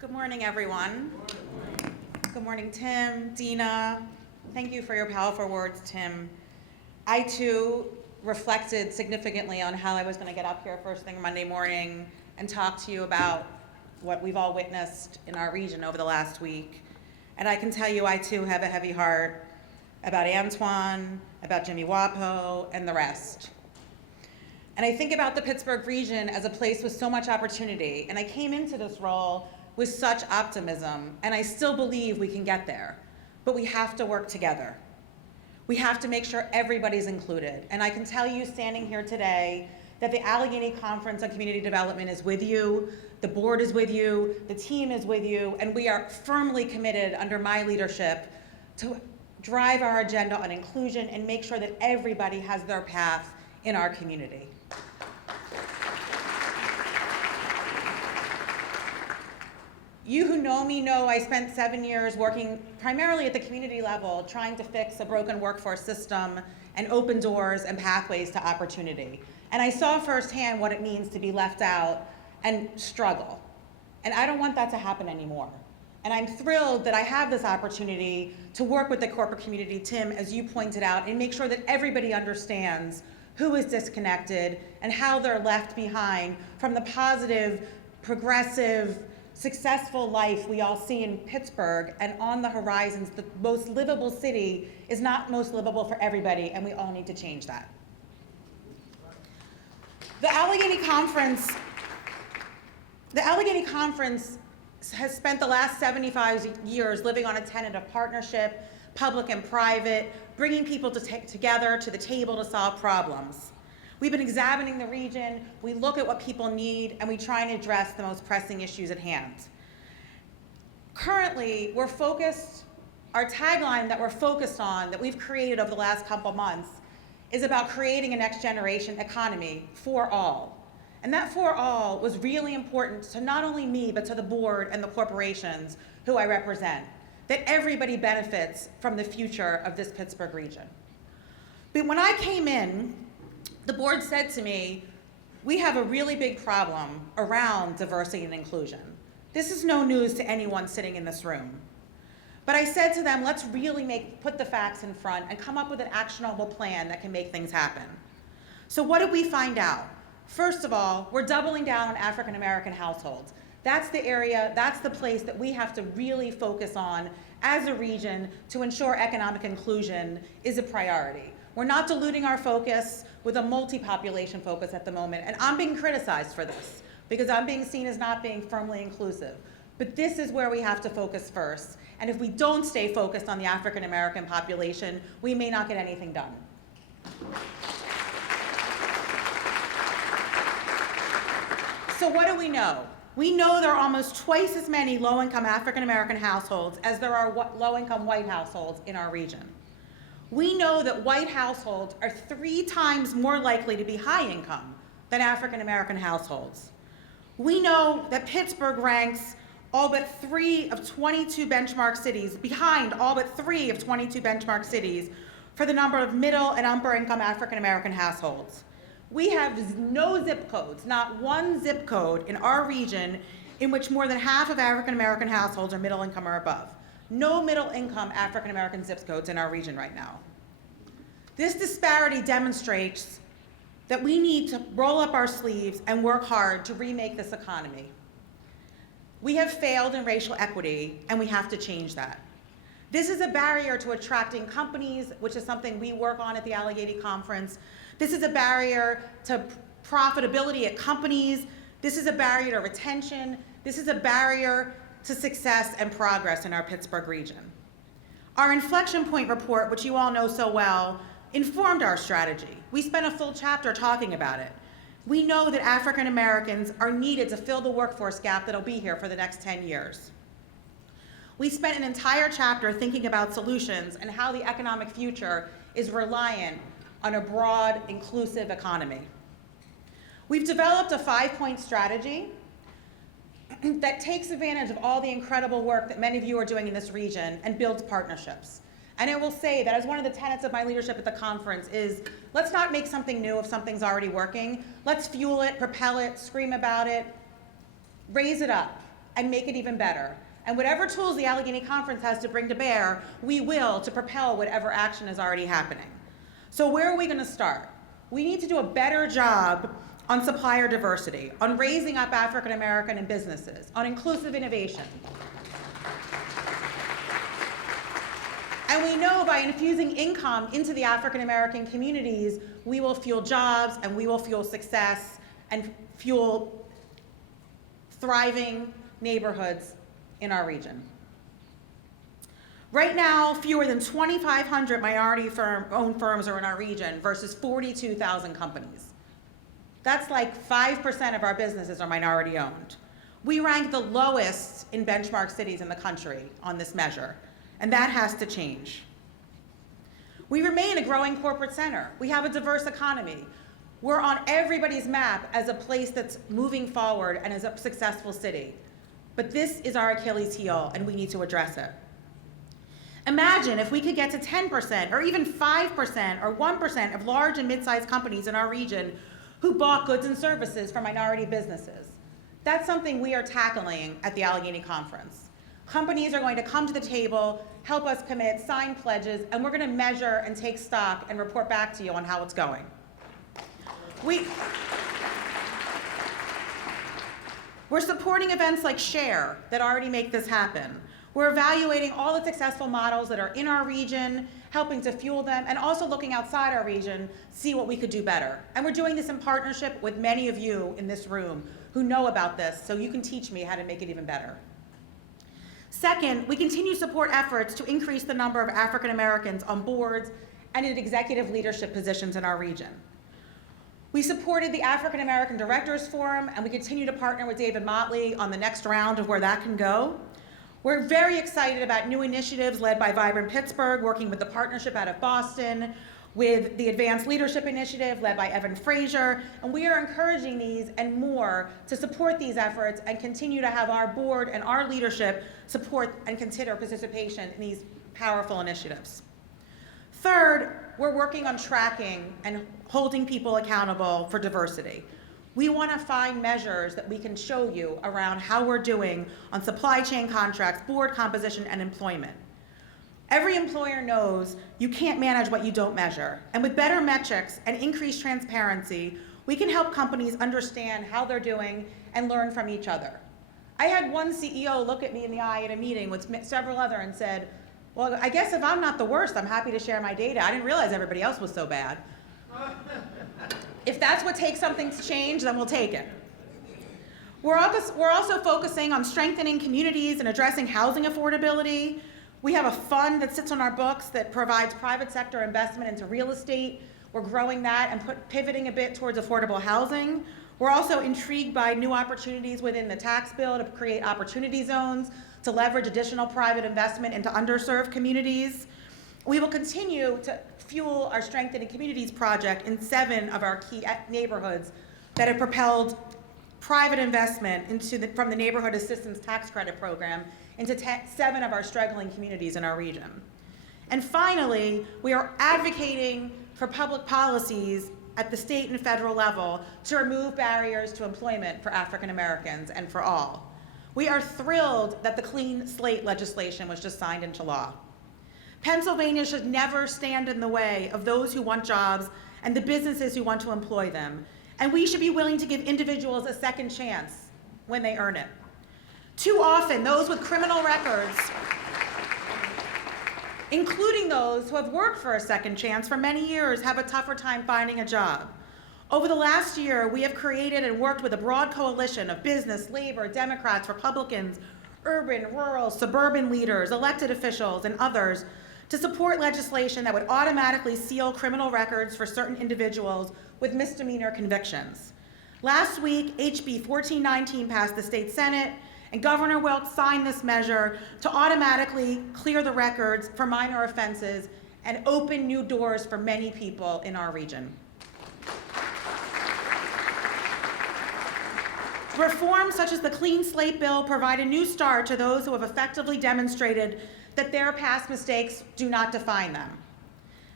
Good morning, everyone. Good morning, Tim, Dina. Thank you for your powerful words, Tim. I, too, reflected significantly on how I was going to get up here first thing Monday morning and talk to you about what we've all witnessed in our region over the last week. And I can tell you, I, too, have a heavy heart about Antoine, about Jimmy Wapo, and the rest. And I think about the Pittsburgh region as a place with so much opportunity. And I came into this role with such optimism, and I still believe we can get there. But we have to work together. We have to make sure everybody's included. And I can tell you, standing here today, that the Allegheny Conference on Community Development is with you, the board is with you, the team is with you, and we are firmly committed under my leadership to drive our agenda on inclusion and make sure that everybody has their path in our community. You who know me know I spent 7 years working primarily at the community level, trying to fix a broken workforce system and open doors and pathways to opportunity. And I saw firsthand what it means to be left out and struggle. And I don't want that to happen anymore. And I'm thrilled that I have this opportunity to work with the corporate community, Tim, as you pointed out, and make sure that everybody understands who is disconnected and how they're left behind from the positive, progressive, successful life we all see in Pittsburgh and on the horizons. The most livable city is not most livable for everybody, and we all need to change that. The Allegheny Conference has spent the last 75 years living on a tenet of partnership, public and private, bringing people together to the table to solve problems. We've been examining the region, we look at what people need, and we try and address the most pressing issues at hand. Currently, our tagline that we're focused on, that we've created over the last couple months, is about creating a next generation economy for all. And that for all was really important to not only me, but to the board and the corporations who I represent, that everybody benefits from the future of this Pittsburgh region. But when I came in, the board said to me, we have a really big problem around diversity and inclusion. This is no news to anyone sitting in this room. But I said to them, let's really put the facts in front and come up with an actionable plan that can make things happen. So what did we find out? First of all, we're doubling down on African American households. That's the area, that's the place that we have to really focus on as a region to ensure economic inclusion is a priority. We're not diluting our focus with a multi-population focus at the moment, and I'm being criticized for this because I'm being seen as not being firmly inclusive. But this is where we have to focus first, and if we don't stay focused on the African American population, we may not get anything done. So what do we know? We know there are almost twice as many low-income African American households as there are low-income white households in our region. We know that white households are 3 times more likely to be high income than African American households. We know that Pittsburgh ranks all but 3 of 22 benchmark cities, behind all but 3 of 22 benchmark cities for the number of middle and upper income African American households. We have no zip codes, not one zip code in our region in which more than half of African American households are middle income or above. No middle income African American zip codes in our region right now. This disparity demonstrates that we need to roll up our sleeves and work hard to remake this economy. We have failed in racial equity, and we have to change that. This is a barrier to attracting companies, which is something we work on at the Allegheny Conference. This is a barrier to profitability at companies. This is a barrier to retention. This is a barrier to success and progress in our Pittsburgh region. Our inflection point report, which you all know so well, informed our strategy. We spent a full chapter talking about it. We know that African Americans are needed to fill the workforce gap that'll be here for the next 10 years. We spent an entire chapter thinking about solutions and how the economic future is reliant on a broad, inclusive economy. We've developed a 5-point strategy that takes advantage of all the incredible work that many of you are doing in this region and builds partnerships. And I will say that as one of the tenets of my leadership at the conference is, let's not make something new if something's already working. Let's fuel it, propel it, scream about it, raise it up, and make it even better. And whatever tools the Allegheny Conference has to bring to bear, we will to propel whatever action is already happening. So where are we going to start? We need to do a better job on supplier diversity, on raising up African American and businesses, on inclusive innovation. And we know by infusing income into the African American communities, we will fuel jobs and we will fuel success and fuel thriving neighborhoods in our region. Right now, fewer than 2,500 minority-owned firms are in our region versus 42,000 companies. That's like 5% of our businesses are minority-owned. We rank the lowest in benchmark cities in the country on this measure, and that has to change. We remain a growing corporate center. We have a diverse economy. We're on everybody's map as a place that's moving forward and as a successful city. But this is our Achilles heel, and we need to address it. Imagine if we could get to 10% or even 5% or 1% of large and mid-sized companies in our region who bought goods and services from minority businesses. That's something we are tackling at the Allegheny Conference. Companies are going to come to the table, help us commit, sign pledges, and we're going to measure and take stock and report back to you on how it's going. We're supporting events like SHARE that already make this happen. We're evaluating all the successful models that are in our region, helping to fuel them, and also looking outside our region, see what we could do better. And we're doing this in partnership with many of you in this room who know about this, so you can teach me how to make it even better. Second, we continue to support efforts to increase the number of African Americans on boards and in executive leadership positions in our region. We supported the African American Directors Forum, and we continue to partner with David Motley on the next round of where that can go. We're very excited about new initiatives led by Vibrant Pittsburgh, working with the partnership out of Boston, with the Advanced Leadership Initiative led by Evan Frazier, and we are encouraging these and more to support these efforts and continue to have our board and our leadership support and consider participation in these powerful initiatives. Third, we're working on tracking and holding people accountable for diversity. We want to find measures that we can show you around how we're doing on supply chain contracts, board composition, and employment. Every employer knows you can't manage what you don't measure. And with better metrics and increased transparency, we can help companies understand how they're doing and learn from each other. I had one CEO look at me in the eye at a meeting with several others and said, well, I guess if I'm not the worst, I'm happy to share my data. I didn't realize everybody else was so bad. If that's what takes something to change, then we'll take it. We're also focusing on strengthening communities and addressing housing affordability. We have a fund that sits on our books that provides private sector investment into real estate. We're growing that and pivoting a bit towards affordable housing. We're also intrigued by new opportunities within the tax bill to create opportunity zones, to leverage additional private investment into underserved communities. We will continue to fuel our Strengthening Communities project in 7 of our key neighborhoods that have propelled private investment from the Neighborhood Assistance Tax Credit Program into 7 of our struggling communities in our region. And finally, we are advocating for public policies at the state and federal level to remove barriers to employment for African Americans and for all. We are thrilled that the Clean Slate legislation was just signed into law. Pennsylvania should never stand in the way of those who want jobs and the businesses who want to employ them. And we should be willing to give individuals a second chance when they earn it. Too often, those with criminal records, including those who have worked for a second chance for many years, have a tougher time finding a job. Over the last year, we have created and worked with a broad coalition of business, labor, Democrats, Republicans, urban, rural, suburban leaders, elected officials, and others to support legislation that would automatically seal criminal records for certain individuals with misdemeanor convictions. Last week, HB 1419 passed the state Senate, and Governor Wilk signed this measure to automatically clear the records for minor offenses and open new doors for many people in our region. Reforms such as the Clean Slate Bill provide a new start to those who have effectively demonstrated that their past mistakes do not define them.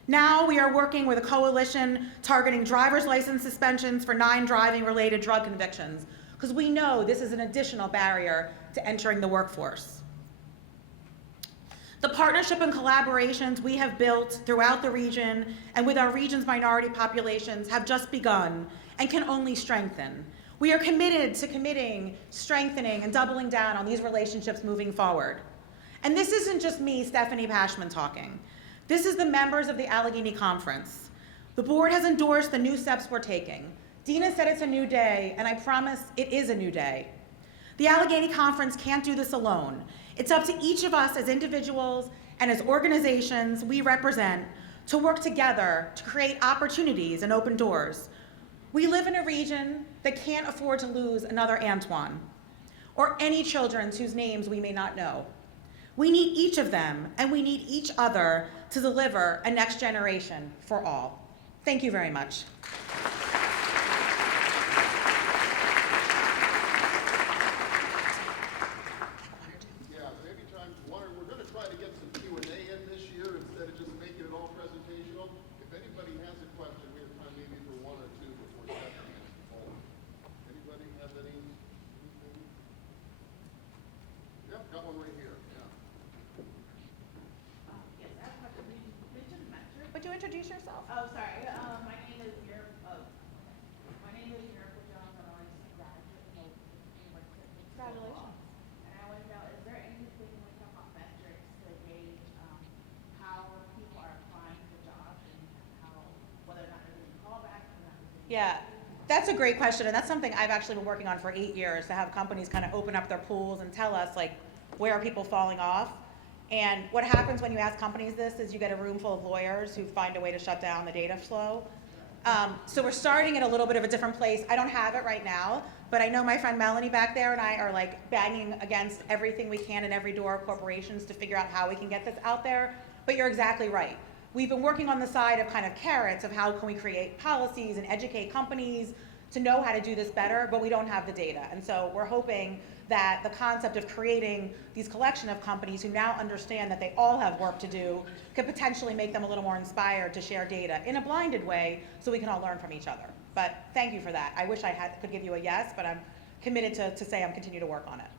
Now we are working with a coalition targeting driver's license suspensions for 9 driving-related drug convictions, because we know this is an additional barrier to entering the workforce. The partnership and collaborations we have built throughout the region and with our region's minority populations have just begun and can only strengthen. We are committed to strengthening, and doubling down on these relationships moving forward. And this isn't just me, Stefanie Pashman, talking. This is the members of the Allegheny Conference. The board has endorsed the new steps we're taking. Dina said it's a new day, and I promise it is a new day. The Allegheny Conference can't do this alone. It's up to each of us as individuals and as organizations we represent to work together to create opportunities and open doors. We live in a region that can't afford to lose another Antoine or any children whose names we may not know. We need each of them, and we need each other to deliver a next generation for all. Thank you very much. Would you introduce yourself? Oh, sorry. My name is Mira. My name is Mira Jones. I'm a recent graduate. Congratulations. And I want to know, is there anything when we talk about metrics to gauge how people are applying for jobs and how whether or not they're getting callbacks or not? Yeah, that's a great question, and that's something I've actually been working on for 8 years, to have companies kind of open up their pools and tell us, like, where are people falling off. And what happens when you ask companies this is you get a room full of lawyers who find a way to shut down the data flow. So we're starting at a little bit of a different place. I don't have it right now, but I know my friend Melanie back there and I are like banging against everything we can in every door of corporations to figure out how we can get this out there. But you're exactly right. We've been working on the side of kind of carrots of how can we create policies and educate companies to know how to do this better, but we don't have the data. And so we're hoping that the concept of creating these collection of companies who now understand that they all have work to do could potentially make them a little more inspired to share data in a blinded way so we can all learn from each other. But thank you for that. I wish I could give you a yes, but I'm committed to say I'm continue to work on it.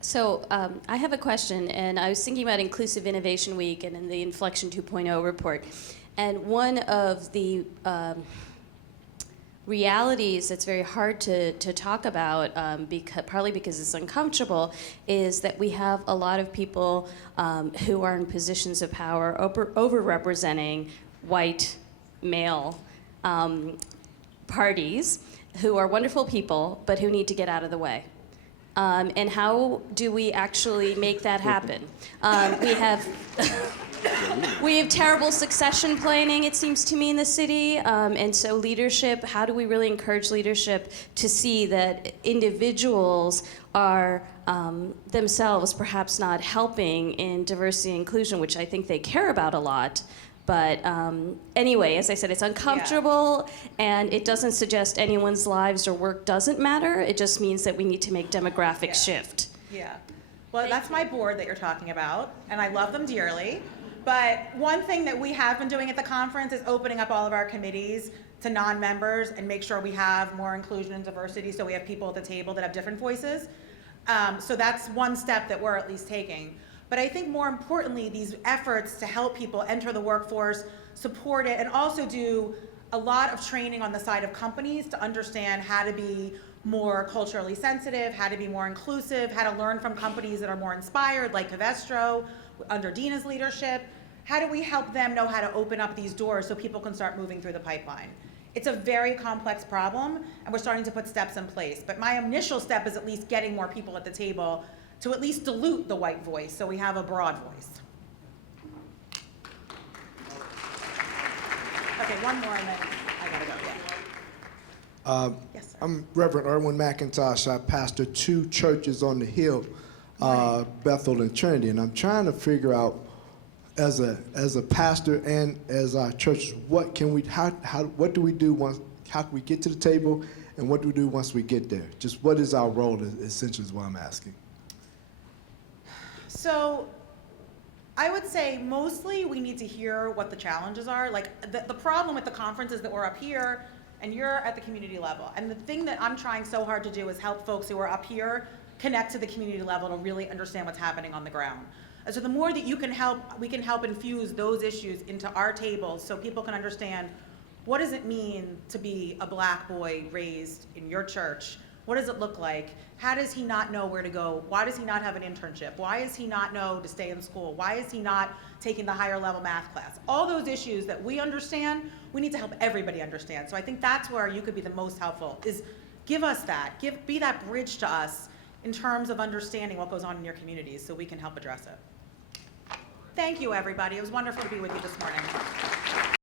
So I have a question, and I was thinking about Inclusive Innovation Week and in the Inflection 2.0 report. And one of the realities that's very hard to talk about, partly because it's uncomfortable, is that we have a lot of people who are in positions of power overrepresenting white male parties who are wonderful people but who need to get out of the way. And how do we actually make that happen? We have terrible succession planning, it seems to me, in the city. And so leadership, how do we really encourage leadership to see that individuals are themselves perhaps not helping in diversity and inclusion, which I think they care about a lot. But anyway, as I said, it's uncomfortable, and it doesn't suggest anyone's lives or work doesn't matter. It just means that we need to make demographic shift. Yeah. Well, that's my board that you're talking about, and I love them dearly. But one thing that we have been doing at the conference is opening up all of our committees to non-members and make sure we have more inclusion and diversity, so we have people at the table that have different voices. So that's one step that we're at least taking. But I think more importantly, these efforts to help people enter the workforce, support it, and also do a lot of training on the side of companies to understand how to be more culturally sensitive, how to be more inclusive, how to learn from companies that are more inspired, like Covestro, under Dina's leadership. How do we help them know how to open up these doors so people can start moving through the pipeline? It's a very complex problem, and we're starting to put steps in place. But my initial step is at least getting more people at the table to at least dilute the white voice so we have a broad voice. Okay, one more and then I gotta go, yeah. Yes, sir. I'm Reverend Erwin McIntosh. I pastor 2 churches on the Hill, Bethel and Trinity, and I'm trying to figure out, as a pastor and as our churches, what do we do once? How can we get to the table, and what do we do once we get there? Just what is our role? Essentially, is what I'm asking. So I would say mostly we need to hear what the challenges are. Like the problem with the conference is that we're up here and you're at the community level. And the thing that I'm trying so hard to do is help folks who are up here connect to the community level to really understand what's happening on the ground. And so the more that you can help, we can help infuse those issues into our tables so people can understand, what does it mean to be a black boy raised in your church? What does it look like? How does he not know where to go? Why does he not have an internship? Why does he not know to stay in school? Why is he not taking the higher level math class? All those issues that we understand, we need to help everybody understand. So I think that's where you could be the most helpful, is give us that, be that bridge to us in terms of understanding what goes on in your communities so we can help address it. Thank you, everybody. It was wonderful to be with you this morning.